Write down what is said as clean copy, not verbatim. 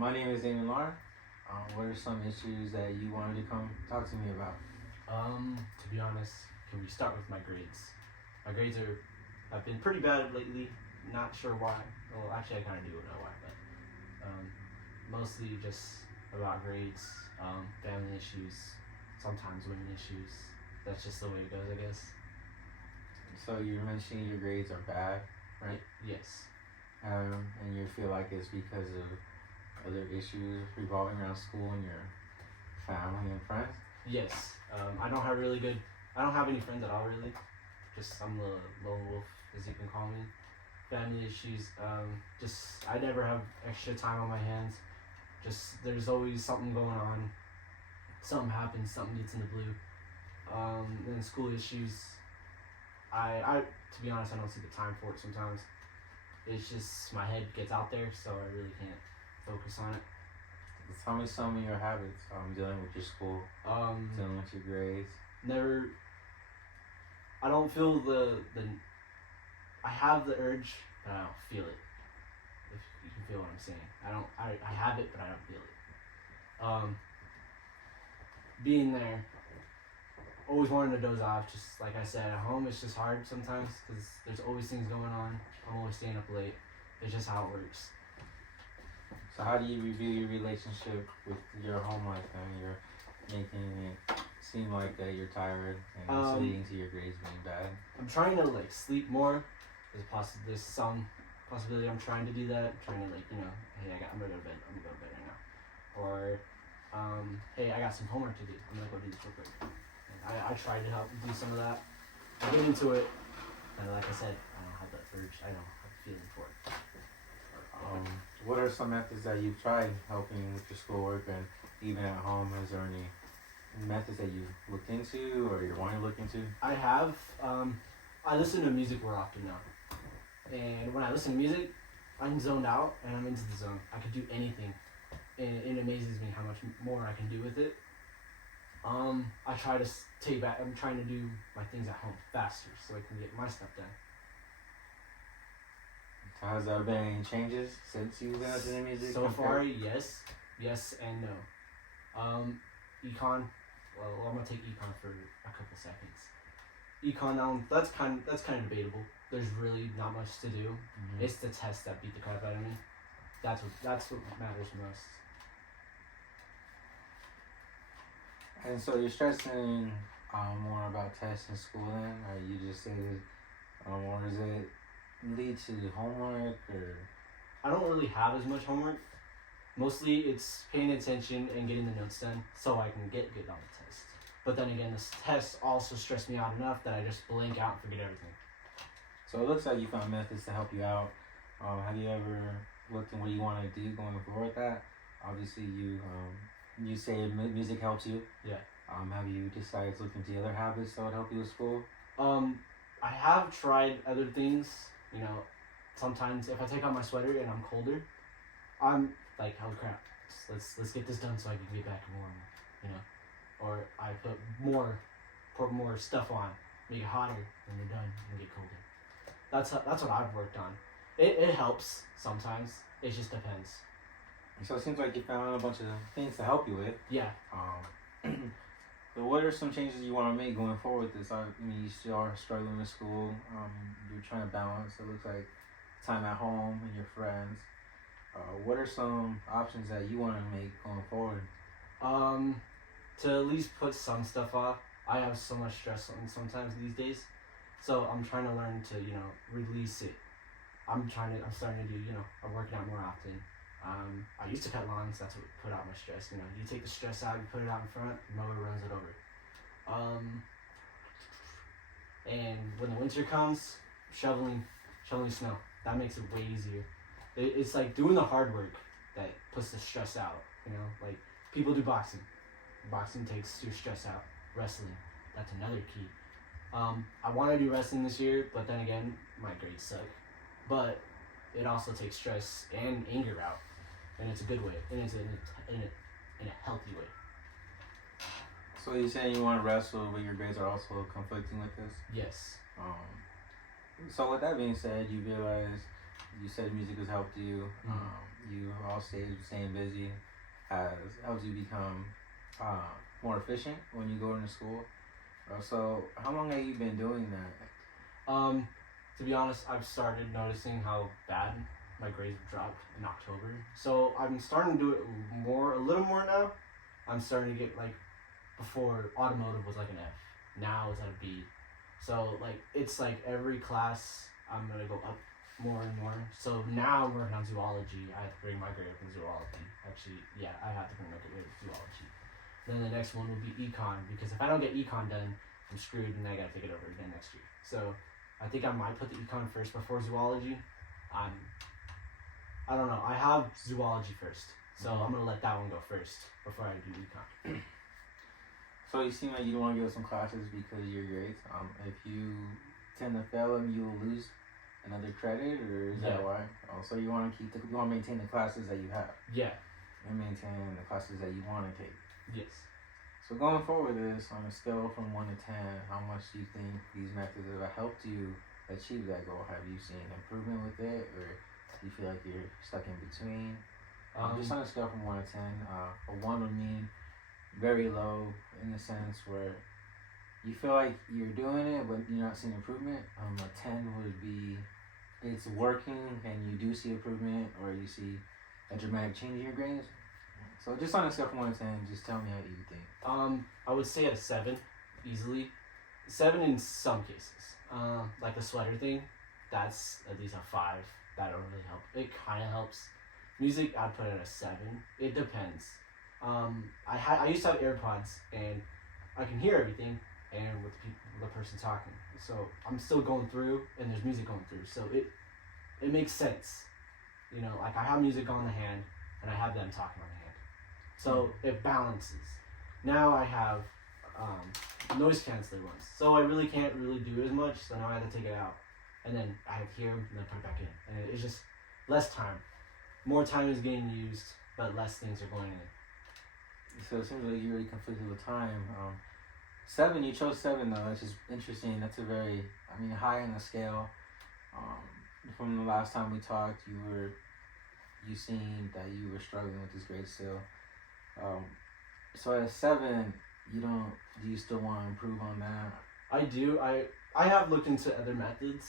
My name is Laaaa. What are some issues that you wanted to come talk to me about? To be honest, can we start with my grades? My grades have been pretty bad lately. Not sure why. Well, actually, I kind of do know why, but mostly just about grades, family issues, sometimes women issues. That's just the way it goes, I guess. So you're mentioning your grades are bad, right? Yes. And you feel like it's because of other issues revolving around school and your family and friends? Yes. I don't have any friends at all, really. Just I'm the lone wolf, as you can call me. Family issues. I never have extra time on my hands. Just there's always something going on. Something happens. Something gets in the blue. Then school issues. I to be honest, I don't see the time for it sometimes. It's just my head gets out there, so I really can't focus on it. Tell me some of your habits dealing with your school, dealing with your grades. I don't feel I have the urge, but I don't feel it. If you can feel what I'm saying. I have it, but I don't feel it. Being there, always wanting to doze off, just like I said, at home it's just hard sometimes because there's always things going on. I'm always staying up late. It's just how it works. So how do you review your relationship with your home life? I mean, you're making it seem like that you're tired and it's leading to your grades being bad. I'm trying to sleep more. There's some possibility I'm trying to do that. I'm trying to hey, I'm gonna go to bed. I'm gonna go to bed right now. Or hey, I got some homework to do. I'm gonna go do this real quick. I tried to help do some of that. I get into it, and like I said, I don't have that urge. I don't have a feeling for it. What are some methods that you've tried helping with your schoolwork and even at home? Is there any methods that you've looked into or you're wanting to look into? I have. I listen to music more often now. And when I listen to music, I'm zoned out and I'm into the zone. I could do anything. And it amazes me how much more I can do with it. I try to take back. I'm trying to do my things at home faster so I can get my stuff done. Has there been any changes since you've been listening to music? So far, yes and no. Econ. Well, I'm gonna take econ for a couple seconds. Econ now, that's kind of debatable. There's really not much to do. Mm-hmm. It's the tests that beat the crap out of me. That's what matters most. And so you're stressing more about tests in school then, or you just say, or is it lead to homework, or? I don't really have as much homework. Mostly it's paying attention and getting the notes done so I can get good on the test. But then again, this test also stressed me out enough that I just blank out and forget everything. So it looks like you found methods to help you out. Have you ever looked at what you want to do going forward with that? Obviously, you say music helps you. Yeah. Have you decided to look into other habits that would help you with school? I have tried other things. Sometimes if I take off my sweater and I'm colder, I'm like, oh crap, let's get this done so I can get back warm. Or I put more stuff on, make it hotter when you're done and get colder. That's what I've worked on. It helps sometimes. It just depends. So it seems like you found a bunch of things to help you with. Yeah. So what are some changes you want to make going forward with this? I mean, you still are struggling with school. You're trying to balance, it looks like, time at home and your friends. What are some options that you want to make going forward? To at least put some stuff off. I have so much stress sometimes these days. So I'm trying to learn to, release it. I'm starting to do, I'm working out more often. I used to cut lawns. That's what put out my stress. You take the stress out, you put it out in front, mower runs it over. And when the winter comes, shoveling snow. That makes it way easier. It's like doing the hard work that puts the stress out. Like people do boxing. Boxing takes your stress out. Wrestling, that's another key. I want to do wrestling this year, but then again, my grades suck. But it also takes stress and anger out, and it's a good way, and it's in a healthy way. So you're saying you want to wrestle, but your grades are also conflicting with this? Yes. So with that being said, you realize you said music has helped you. you all staying busy has helped you become uh, more efficient when you go into school. So, how long have you been doing that? To be honest, I've started noticing how bad my grades dropped in October. So I'm starting to do it a little more now. I'm starting to get like, before automotive was like an F, now it's at a B. So like it's like every class I'm gonna go up more and more. So now I'm working on zoology. I have to bring my grade up in zoology. Actually, yeah, I have to bring my grade up in zoology. Then the next one will be econ, because if I don't get econ done, I'm screwed and I gotta take it over again next year. So I think I might put the econ first before zoology. I don't know. I have zoology first, so I'm gonna let that one go first before I do econ. So you seem like you don't want to give up some classes because of your grades. If you tend to fail them, you will lose another credit, or is that why? Oh, so you want to you want to maintain the classes that you have. Yeah. And maintain the classes that you want to take. Yes. So going forward, this on a scale from 1 to 10, how much do you think these methods have helped you achieve that goal? Have you seen improvement with it, or do you feel like you're stuck in between? Just on a scale from 1 to 10, a 1 would mean very low in the sense where you feel like you're doing it, but you're not seeing improvement. A 10 would be it's working and you do see improvement, or you see a dramatic change in your grades. So just on a scale from 1 to 10, just tell me how you think. I would say at a 7, easily. 7 in some cases. Like the sweater thing, that's at least a 5. That don't really help. It kind of helps. Music, I'd put it at a 7. It depends. I used to have AirPods and I can hear everything and with the person talking. So I'm still going through and there's music going through. So it makes sense. You know, like I have music on the hand and I have them talking on the hand. So it balances. Now I have noise canceling ones. So I really can't really do as much. So now I have to take it out. And then I have to hear them and then put it back in. And it's just less time. More time is getting used, but less things are going in. So it seems like you're really conflicted with time. 7, you chose 7 though. That's just interesting. That's a very, high on the scale. From the last time we talked, you seemed that you were struggling with this grade still. So at 7, do you still want to improve on that? I do. I have looked into other methods.